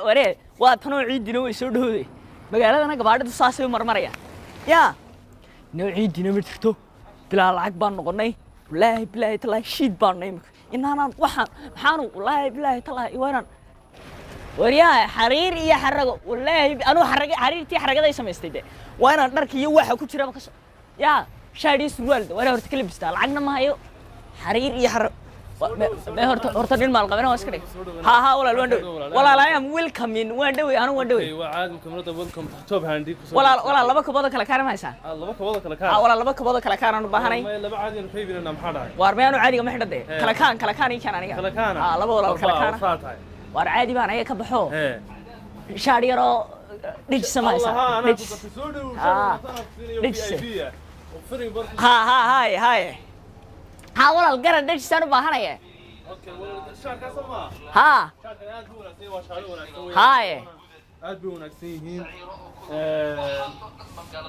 وريه واتنو عيد دينو يسودهودي magaaladana gabaadhidu saasay marmaraya ya nooci diina midto bilaa lacag baan noqonay wallahi talaa shid baan naymay inaan waxaan wallahi talaa iwaanan wariyaa xariir iyo xarago wallahi anu xariirtii xaragaday samaystay waana dharkii iyo waxa ku jira ya shaadii surwaal wala horta kala bistaa lacagna ma hayo xariir iyo xarago ما هرت دين مال قبنا واسكري ها ولا الوندو ولا لا يا ويلكم وندو انا وندو ايوه عاد كاميرا ويلكم توب هاندي ولا لبا كبوده kala kaar ma haysan laba kabooda kala kaar wala laba kabooda kala kaar aanu baahanay ma laba caadi aan qaybinana maxaa dhahay war meenu caadiga ma xidhade kala kaan ii kan aniga laba wala kala kaar war caadi baan ayaga ka baxo shaad yaro dhij samaysa hay ها والله القرن ده شنو بهانية؟ أوكي والله الشهر كسمة. ها. شهر كان أدبو نفسي وشهر ونفسي. هاي. أدبو نفسيين.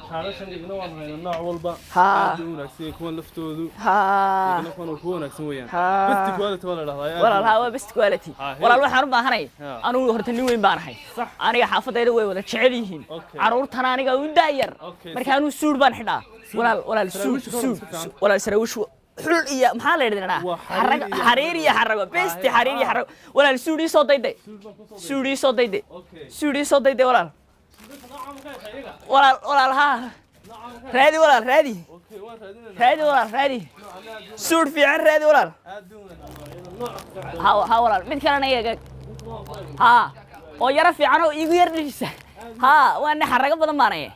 شهر شن يجنوا من النوع والبا. ها. أدبو نفسي يكون لفتوذو. ها. يكون نفسي ويان. ها. بست كواليتي ولا لا؟ والله الهوا بست كواليتي. والله الواحد ربع هني. أنا وهرتني وين بانحي. صح. أنا حافظ هذا وين ولا تشعليهن. عرور تناني قاعد داير. مركانو سود بانحدا. ولا السود ولا السروش حل يا محل يدنا حرير يا حرق بس حرير يا حرق ولا السوري صوتيدي سوري صوتيدي سوري صوتيدي ولا ها رادي ولا رادي ولا رادي سور في عن رادي ولا ها ولا من كان أنا ها ويرى في عنو يغير ليس ها وأنا حرق بدل ما أنا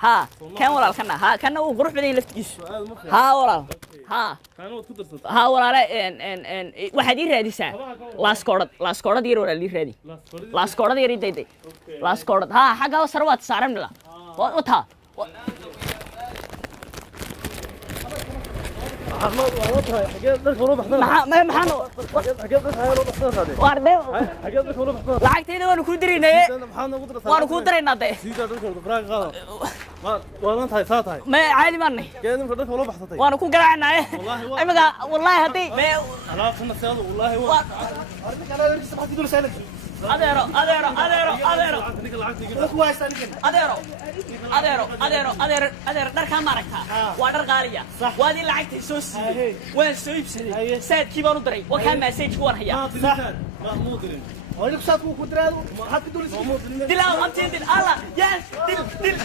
ها كان ولا كنا ها كنا وقروح بدين لفتيش ها ولا ها ولا ان واحد يرادي ساعة لاسكورد ير ولا اللي رادي لاسكورد يريد دي لاسكورد ها حاجة وسروات سارم لا وتها ما عادي ماني وانا كون قرعنا والله هدي أديرو دركان ماركتا وادر قارية وادي لعبتي سوسي وين سويبسي ساد كيبانو دري وكان مسج وان هيا ما مو درين وين بسات مو كدرادو حد كدول دلا أمتين دل الله يس دل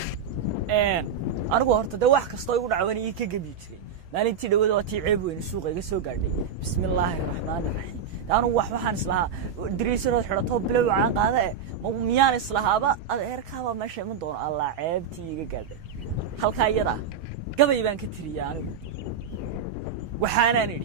أنا قهرت دواح كستوي ودعواني كجبيتي maalintii dhawaad waa tii ceeb weyn suuqa iga soo gaadhay bismillaahir rahmaanir rahiim taanu waxaan islahaa diriisaro xirato bilow aan qaade miyaan islahaaba adeerkaaba meesha ma doono alla ceebtii iga gaadhay halka iyada gabay baan ka tiriyaa anigu waxaan idhi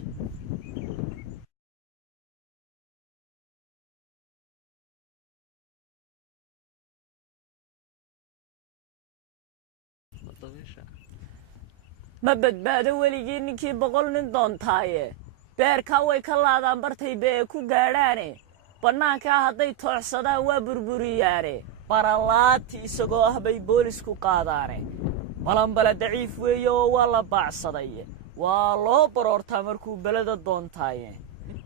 ما بدبادو وليجي نكى بقول ندون تايه بيركا ويكلادان برتي بيكو غاراane banaanka haday tooxsadaan waa burburiyaare baralaati isagoo ah bay boolisku qaadaane balanbala daciif weeyo waa la baacsaday waa loo baroortaa markuu balada doontaaye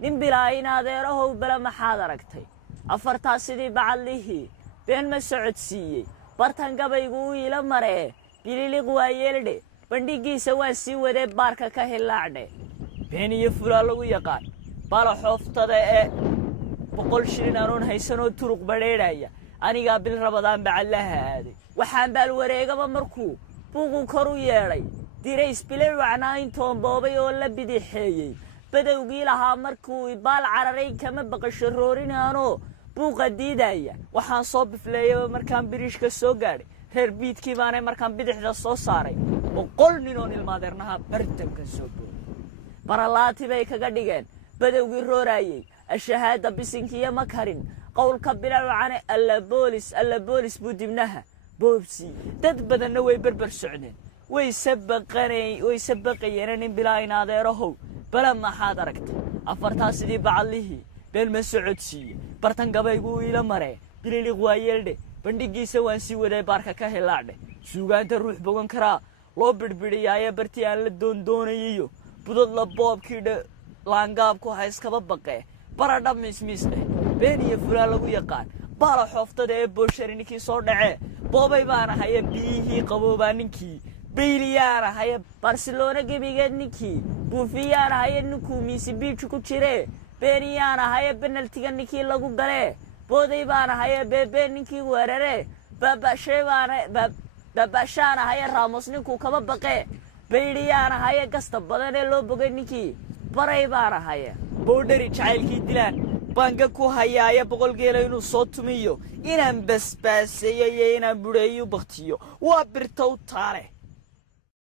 nin bilaayin adeerahow bala maxaad aragtay afartaa sidii bacalihi been ma socodsiiyay bartan gabaygu ila maree bililiq waa yeeldhe bandhigiisa waa sii waday baarka ka hilaacde been iyo fulaa lagu yaqaan bala xooftada ee boqol shilin aroon haysanoo turuq badheedhaya aniga bil rabadaan bacalaha aaday waxaan baal wareegaba markuu buuqu kor u yeedhay dirays bilay wacnaa intoon boobay oo la bidixeeyey badowgii lahaa markuu baal cararay kama baqasho roorinaanoo buuqa diidaya waxaan soo bifleeyay markaan biriishka soo gaadhay reer biidkii baanay markaan bidixda soo saaray boqol nin oo ilmaadeernaha bartanka soo booday baralaati bay kaga dhigeen badowgii roorayay الشهادة بسنكية مكرين قول كبير عن alla بوليس بودمنها بوبسي تدبد النوي بربر سعدين ويسبقين بلا نادره بلا ما حاضركت أفرتاس دي بعليه بين مسعودسي برتن قبيقو إلى مرة بلي غوايلده بندقي سوان سيوده باركا كهلاده سوغان تروح بغن كرا لو بدبدي يا برتيان لدون دونيو بدل لبوب كده لانقاب كو هايس كبا بقى برادة مسميس بيني فلا لغو يقان bala xoftada ee booshari ninkii soo dhacee boobay baan ahaye biyihii qaboobaa ninkii bayliyaan ahaye barcelona gebigeed ninkii buufiyaan ahaye ninkuu miisi biij ku jiree beeniyaan ahaye penaltiga ninkii lagu galee booday baan ahaye beebe ninkii weeraree babashaan ahaye ramos ninkuu kaba baqee bayliyaan ahaye gasta badan ee loo bogay ninkii baray baan ahaye boodhari jacaylkii dilaan banga ku hayaaya boqol geela inuu soo tumiyo inaan basbaaseeyo iyo inaan bureeyo baktiyo waa birta u taale